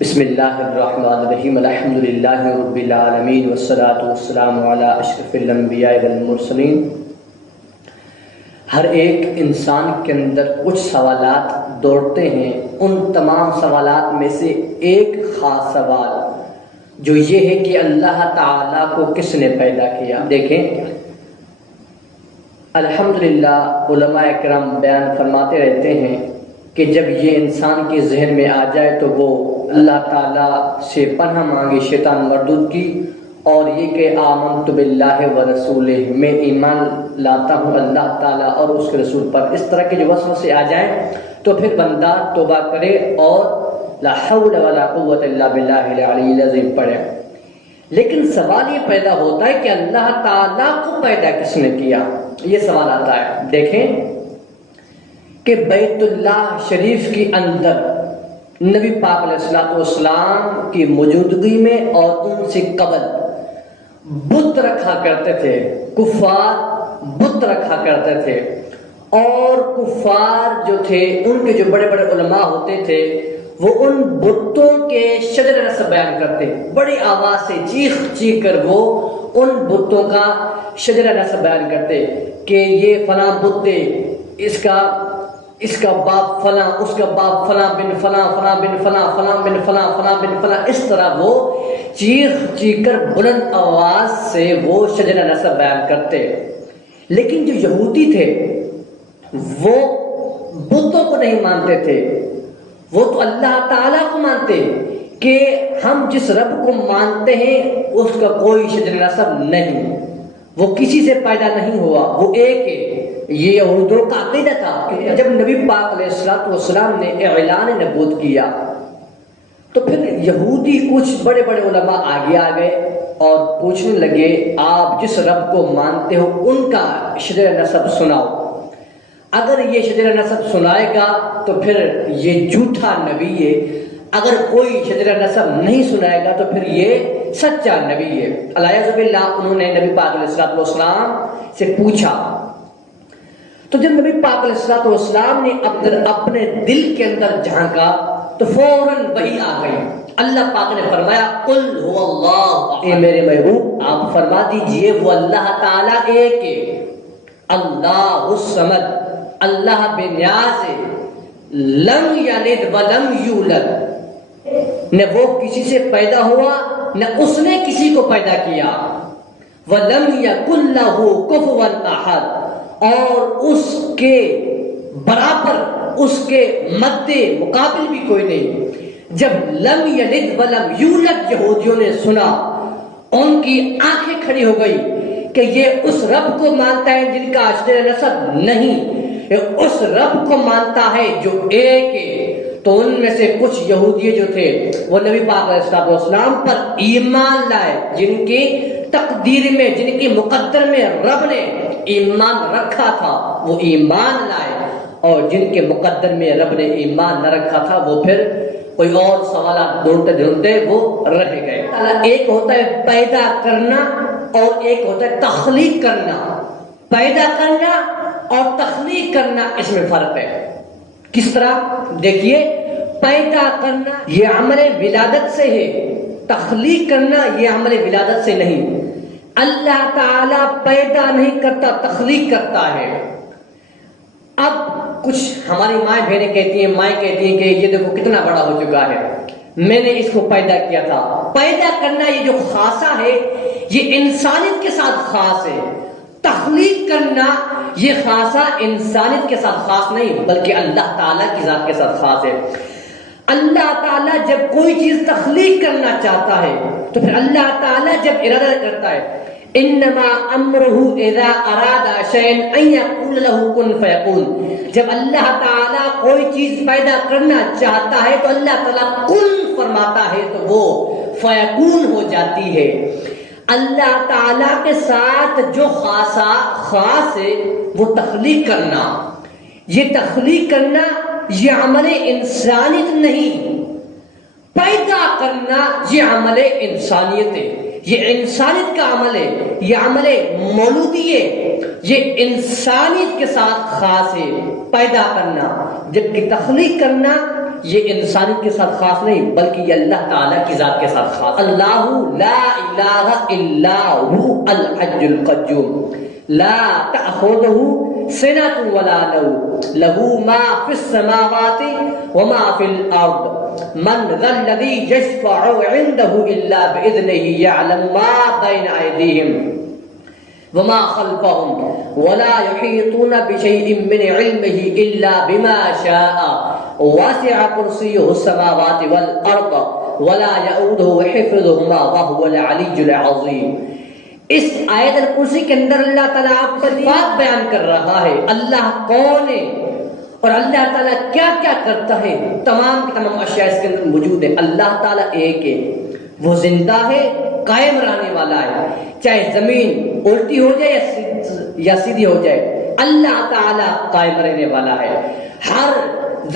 بسم اللہ الرحمن الرحیم الحمد للہ رب العالمین والصلاة والسلام علی اشرف الانبیاء والمرسلین۔ ہر ایک انسان کے اندر کچھ سوالات دوڑتے ہیں، ان تمام سوالات میں سے ایک خاص سوال جو یہ ہے کہ اللہ تعالیٰ کو کس نے پیدا کیا۔ دیکھیں الحمدللہ علماء اکرام بیان فرماتے رہتے ہیں کہ جب یہ انسان کے ذہن میں آ جائے تو وہ اللہ تعالیٰ سے پناہ مانگے شیطان مردود کی، اور یہ کہ آمنت باللہ ورسولہ، میں ایمان لاتا ہوں اللہ تعالیٰ اور اس کے رسول پر، اس طرح کے جو وسوسے آ جائیں تو پھر بندہ توبہ کرے اور لا حول ولا قوت الا باللہ العلی العظیم پڑھے۔ لیکن سوال یہ پیدا ہوتا ہے کہ اللہ تعالیٰ کو پیدا کس نے کیا، یہ سوال آتا ہے۔ دیکھیں کہ بیت اللہ شریف کے اندر نبی پاک علیہ السلام کی موجودگی میں اور ان سے قبل بت رکھا کرتے تھے، کفار بت رکھا کرتے تھے، اور کفار جو تھے ان کے جو بڑے بڑے علماء ہوتے تھے وہ ان بتوں کے شجر نسب بیان کرتے، بڑی آواز سے چیخ چیخ کر وہ ان بتوں کا شجر نسب بیان کرتے کہ یہ فلاں بت، اس کا باپ فلاں، اس کا باپ فلاں بن فلاں، فلاں بن فلاں، فلاں بن فلاں، فلاں بن فلاں، اس طرح وہ چیخ چیخ کر بلند آواز سے وہ شجر نسب بیان کرتے۔ لیکن جو یہودی تھے وہ بتوں کو نہیں مانتے تھے، وہ تو اللہ تعالیٰ کو مانتے کہ ہم جس رب کو مانتے ہیں اس کا کوئی شجر نسب نہیں، وہ کسی سے پیدا نہیں ہوا، وہ ایک ہے۔ یہ یہودوں کا عقیدہ تھا کہ جب نبی پاک علیہ السلام نے اعلان نبوت کیا تو پھر یہودی کچھ بڑے بڑے علماء آگے آ گئے اور پوچھنے لگے آپ جس رب کو مانتے ہو ان کا شجر نسب سناؤ، اگر یہ شجر نسب سنائے گا تو پھر یہ جھوٹا نبی ہے، اگر کوئی شجر نسب نہیں سنائے گا تو پھر یہ سچا نبی ہے۔ الیاذ باللہ انہوں نے نبی پاک علیہ السلام سے پوچھا، تو جب نبی پاک علیہ السلام نے اپنے دل کے اندر جھانکا تو فوراً وحی آ گئی۔ اللہ پاک نے فرمایا قل هو اللہ، اے میرے محبوب آپ فرما دیجئے وہ اللہ تعالیٰ ایک ہے، اللہ الصمد، اللہ بے نیاز ہے، لم یلد ولم یولد، نہ وہ کسی سے پیدا ہوا نہ اس نے کسی کو پیدا کیا، ولم یکن لہ کفوا احد، اور اس کے برابر اس کے مد مقابل بھی کوئی نہیں۔ جب لم یلد ولم یولد یہودیوں نے سنا ان کی آنکھیں کھڑی ہو گئی کہ یہ اس رب کو مانتا ہے جن کا شجر نسب نہیں، یہ اس رب کو مانتا ہے جو ایک ہے۔ تو ان میں سے کچھ یہودی جو تھے وہ نبی پاک علیہ السلام پر ایمان لائے، جن کی تقدیر میں، جن کی مقدر میں رب نے ایمان رکھا تھا وہ ایمان لائے، اور جن کے مقدر میں رب نے ایمان نہ رکھا تھا وہ پھر کوئی اور سوالات ڈھونڈتے ڈھونڈتے وہ رہ گئے۔ ایک ہوتا ہے پیدا کرنا اور ایک ہوتا ہے تخلیق کرنا۔ پیدا کرنا اور تخلیق کرنا اس میں فرق ہے۔ کس طرح؟ دیکھیے پیدا کرنا یہ عمل ولادت سے ہے، تخلیق کرنا یہ عمل ولادت سے نہیں۔ اللہ تعالیٰ پیدا نہیں کرتا، تخلیق کرتا ہے۔ اب کچھ ہماری مائیں بہنیں کہتی ہیں کہ یہ دیکھو کتنا بڑا ہو چکا ہے، میں نے اس کو پیدا کیا تھا۔ پیدا کرنا یہ جو خاصہ ہے یہ انسانیت کے ساتھ خاص ہے، تخلیق کرنا یہ خاصہ انسانیت کے ساتھ خاص نہیں بلکہ اللہ تعالیٰ کی ذات کے ساتھ خاص ہے۔ اللہ تعالیٰ جب کوئی چیز تخلیق کرنا چاہتا ہے تو پھر اللہ تعالیٰ جب ارادہ کرتا ہے انما امرہ اذا اراد شیئا ان یقول له کن فیکون، جب اللہ تعالیٰ کوئی چیز پیدا کرنا چاہتا ہے تو اللہ تعالیٰ کن فرماتا ہے تو وہ فیکون ہو جاتی ہے۔ اللہ تعالیٰ کے ساتھ جو خاص ہے وہ تخلیق کرنا، یہ تخلیق کرنا یہ عمل انسانیت نہیں، پیدا کرنا یہ عمل انسانیت ہے، یہ انسانیت کا عمل ہے، یہ عمل مولودی ہے، یہ انسانیت کے ساتھ خاص ہے۔ پیدا کرنا، جبکہ تخلیق کرنا یہ انسانیت کے ساتھ خاص نہیں بلکہ یہ اللہ تعالیٰ کی ذات کے ساتھ خاص. اللہ لا الہ الا هو الحی القیوم لا تأخذه سنة ولا نوم له ما في السماوات وما في الأرض من ذا الذي يشفع عنده إلا بإذنه يعلم ما بين أيديهم وما خلفهم ولا يحيطون بشيء من علمه إلا بما شاء واسع كرسيه السماوات والأرض ولا يؤوده حفظهما وهو العلي العظيم. اس آیت الکرسی کے اندر اللہ تعالیٰ آپ کو صفات بیان کر رہا ہے. اللہ کون ہے اور اللہ تعالیٰ کیا کیا کرتا ہے، تمام کی تمام اشیاء اس کے اندر موجود ہے. اللہ تعالیٰ ایک ہے، وہ زندہ ہے، قائم رہنے والا ہے. چاہے زمین الٹی ہو جائے یا سیدھی ہو جائے، اللہ تعالیٰ قائم رہنے والا ہے. ہر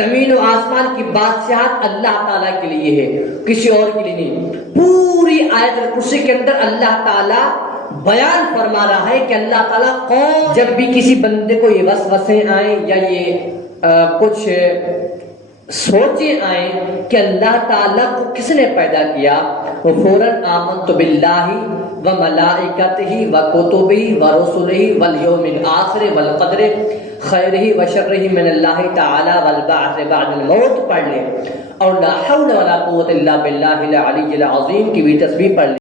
زمین و آسمان کی بادشاہت اللہ تعالیٰ کے لیے ہے، کسی اور کے لیے نہیں. پوری آیت الکرسی کے اندر اللہ تعالیٰ بیان فرما رہا ہے کہ اللہ تعالیٰ کون. جب بھی کسی بندے کو یہ وسوسے آئیں یا یہ کچھ سوچیں آئیں کہ اللہ تعالیٰ کو کس نے پیدا کیا، وہ فوراً آمنت باللہ و ملائکتہ و کتبہ و رسلہ والیوم الآخر والقدر خیرہ و شرہ من اللہ تعالی والبعث بعد الموت پڑھ لیں اور لا حول ولا قوت الا باللہ العلی العظیم کی بھی تسبیح پڑھ لیں.